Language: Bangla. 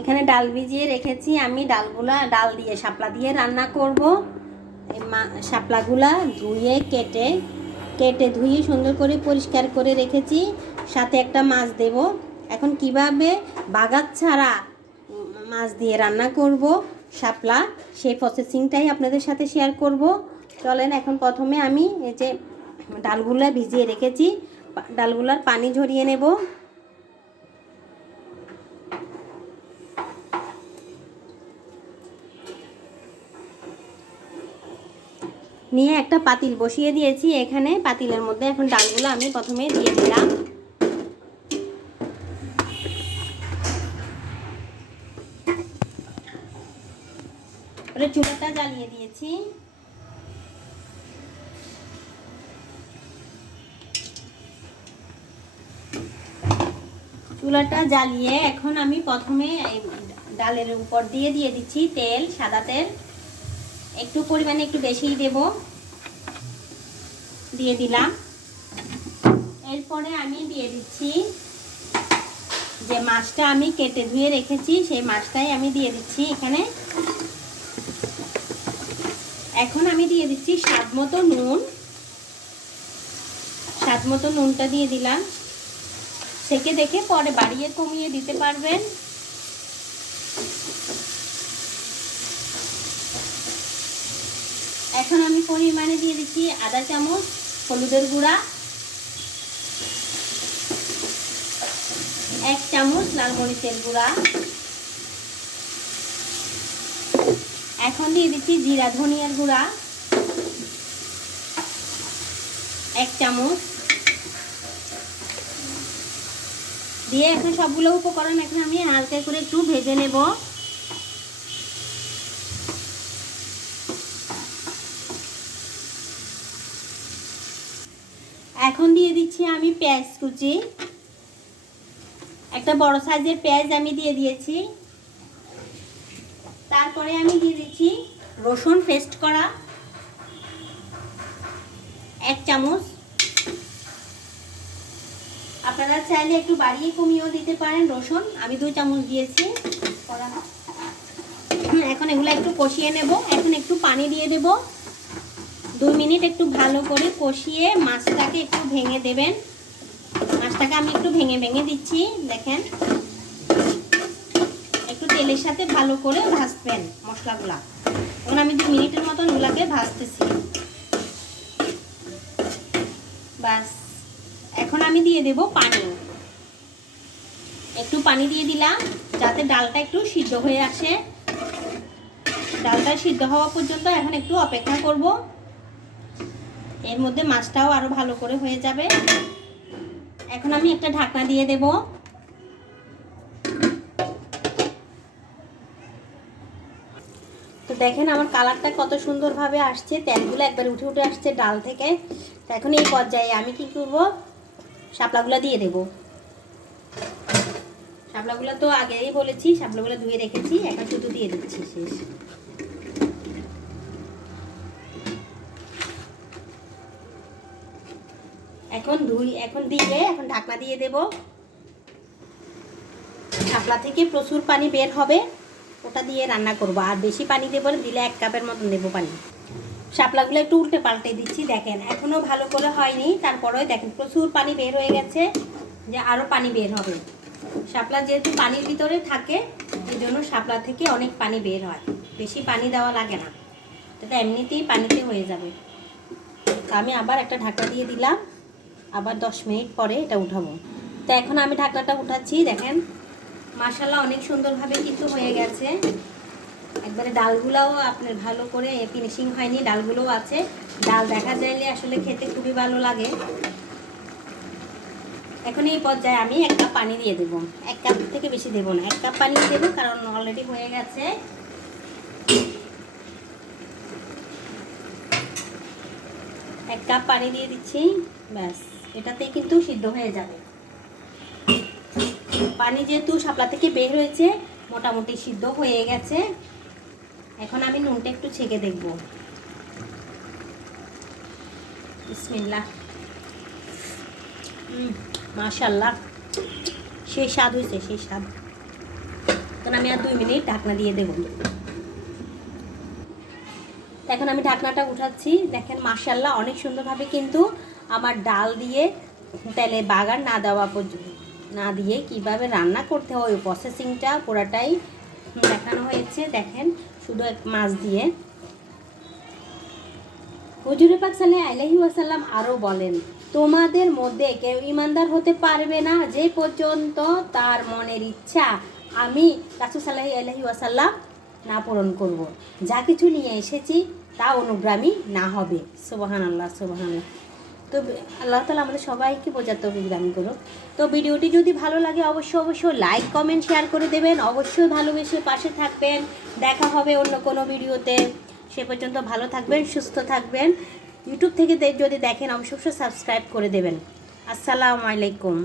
এখানে ডাল ভিজিয়ে রেখেছি আমি। ডাল দিয়ে শাপলা দিয়ে রান্না করব। এই শাপলাগুলা ধুয়ে কেটে ধুয়ে সুন্দর করে পরিষ্কার করে রেখেছি। সাথে একটা মাছ দেব। এখন কিভাবে বাগাত ছাড়া মাছ দিয়ে রান্না করব শাপলা, সেই প্রসেসিংটাই আপনাদের সাথে শেয়ার করব। চলেন, এখন প্রথমে আমি এই যে ডালগুলা ভিজিয়ে রেখেছি, ডালগুলার পানি ঝরিয়ে নেব। নিয়ে একটা পাতিল বসিয়ে দিয়েছি। এখানে পাতিলের মধ্যে এখন ডালগুলো আমি প্রথমে দিয়ে দিলাম। চুলাটা জ্বালিয়ে দিয়েছি। চুলাটা জ্বালিয়ে এখন আমি প্রথমে ডালের উপর দিয়ে দিচ্ছি তেল, সাদা তেল। একটু পরিমাণে একটু বেশিই দেব, দিয়ে দিলাম। এরপরে আমি দিয়ে দিচ্ছি যে মাছটা আমি কেটে ধুয়ে রেখেছি, সেই মাছটাই আমি দিয়ে দিচ্ছি এখানে। এখন আমি দিয়ে দিচ্ছি স্বাদ মতো নুন। স্বাদ মতো নুনটা দিয়ে দিলাম। সেকে দেখে পরে বাড়িয়ে কমিয়ে দিতে পারবেন। এখন আমি পরিমাণে দিয়ে দিচ্ছি আধা চামচ হলুদের গুঁড়া, 1 চামচ লাল মরিচের গুঁড়া। এখন দিয়ে দিচ্ছি জিরা ধনিয়ার গুঁড়া 1 চামচ দিয়ে এখন সবগুলো উপকরণ এখন আমি হালকা করে একটু ভেজে নেব। এখন দিয়ে দিচ্ছি আমি পেঁয়াজ কুচি। একটা বড় সাইজের পেঁয়াজ আমি দিয়ে দিয়েছি। তারপরে আমি দিয়ে দিচ্ছি রসুন পেস্ট করা 1 চামচ। আপনারা চাইলে একটু বাড়িয়ে কমিয়েও দিতে পারেন রসুন, আমি 2 চামচ দিয়েছি। এখন এগুলো একটু কষিয়ে নেব। এখন একটু পানি দিয়ে দেব। 2 মিনিট একটু ভালো করে কষিয়ে মাছটাকে একটু ভেঙে দেবেন। মাছটাকে আমি একটু ভেঙে ভেঙে দিচ্ছি, দেখেন। একটু তেলের সাথে ভালো করে ভাজবেন মশলাগুলা। এখন আমি 2 মিনিটের মতন এগুলাকে ভাজতেছি। বাস, এখন আমি দিয়ে দেব পানি। একটু পানি দিয়ে দিলাম যাতে ডালটা একটু সিদ্ধ হয়ে আসে। ডালটা সিদ্ধ হওয়া পর্যন্ত এখন একটু অপেক্ষা করব। এর মধ্যে মাছটাও আরো ভালো করে হয়ে যাবে। এখন আমি একটা ঢাকনা দিয়ে দেব। তো দেখেন আমার কালারটা কত সুন্দরভাবে আসছে, তেলগুলো একবার উঠে উঠে আসছে ডাল থেকে। তো এখন এই পর্যায়ে আমি কি করব, শাপলাগুলো দিয়ে দেব। শাপলাগুলো তো আগেই বলেছি, শাপলাগুলো ধুয়ে রেখেছি, এখন শুধু দিয়ে দিচ্ছি, শেষ। এখন দিয়ে এখন ঢাকনা দিয়ে দেব। শাপলা থেকে প্রচুর পানি বের হবে, ওটা দিয়ে রান্না করব। আর বেশি পানি দেবো না, দিলে 1 কাপের মতন দেবো পানি। শাপলাগুলো একটু উল্টে পাল্টে দিচ্ছি, দেখেন এখনো ভালো করে হয়নি, তারপরেও দেখেন প্রচুর পানি বের হয়ে গেছে, যে আরও পানি বের হবে। শাপলা যেহেতু পানির ভিতরে থাকে, এই জন্য শাপলা থেকে অনেক পানি বের হয়। বেশি পানি দেওয়া লাগে না, এটা এমনিতেই পানিতে হয়ে যাবে। আমি আবার একটা ঢাকনা দিয়ে দিলাম, আবার 10 মিনিট পরে এটা উঠাবো। তো এখন আমি ঢাকনাটা উঠাচ্ছি, দেখেন মাশাআল্লাহ অনেক সুন্দরভাবে কিন্তু হয়ে গেছে। একবারে ডালগুলোও আপনার ভালো করে ফিনিশিং হয়নি, ডালগুলোও আছে। ডাল দেখা যাইলে আসলে খেতে খুবই ভালো লাগে। এখন এই পর্যায়ে আমি 1 কাপ পানি দিয়ে দেবো। 1 কাপ থেকে বেশি দেবো না, 1 কাপ পানি দেবো, কারণ অলরেডি হয়ে গেছে। 1 কাপ পানি দিয়ে দিচ্ছি, ব্যাস এটাতেই কিন্তু সিদ্ধ হয়ে যাবে। পানি যেহেতু শাপলা থেকে বের হয়েছে, মোটামুটি সিদ্ধ হয়ে গেছে। এখন আমি নুনটা একটু ছেঁকে দেখব। বিসমিল্লাহ। মাশাআল্লাহ, সেই স্বাদ হয়েছে, সেই স্বাদ। তখন আমি আর 2 মিনিট ঢাকনা দিয়ে দেব। এখন আমি ঢাকনাটা উঠাচ্ছি। দেখেন মাশাআল্লাহ অনেক সুন্দরভাবে কিন্তু আমার ডাল দিয়ে তেলে বাগার না দেওয়া পর্যন্ত না দিয়ে কিভাবে রান্না করতে হয় ওই প্রসেসিংটা পুরাটাই দেখানো হয়েছে। দেখেন শুধু এক মাছ দিয়ে। হুজুরে পাক সাল্লাল্লাহু আলাইহি ওয়াসাল্লাম আরও বলেন, তোমাদের মধ্যে কেউ ইমানদার হতে পারবে না যে পর্যন্ত তার মনের ইচ্ছা আমি রাসূল সাল্লাল্লাহু আলাইহি ওয়াসাল্লাম না পূরণ করব। যা কিছু নিয়ে এসেছি তা অনুগামী না হবে। সুবহানাল্লাহ সুবহানাল্লাহ। তো আল্লাহ তাআলা আমাদের সবাইকে বোঝার তৌফিক দান করুক। তো ভিডিওটি যদি ভালো লাগে অবশ্যই লাইক কমেন্ট শেয়ার করে দেবেন। অবশ্যই ভালোবেসে পাশে থাকবেন। দেখা হবে অন্য কোনো ভিডিওতে। সে পর্যন্ত ভালো থাকবেন, সুস্থ থাকবেন। ইউটিউব থেকে যদি দেখেন অবশ্যই সাবস্ক্রাইব করে দেবেন। আসসালামু আলাইকুম।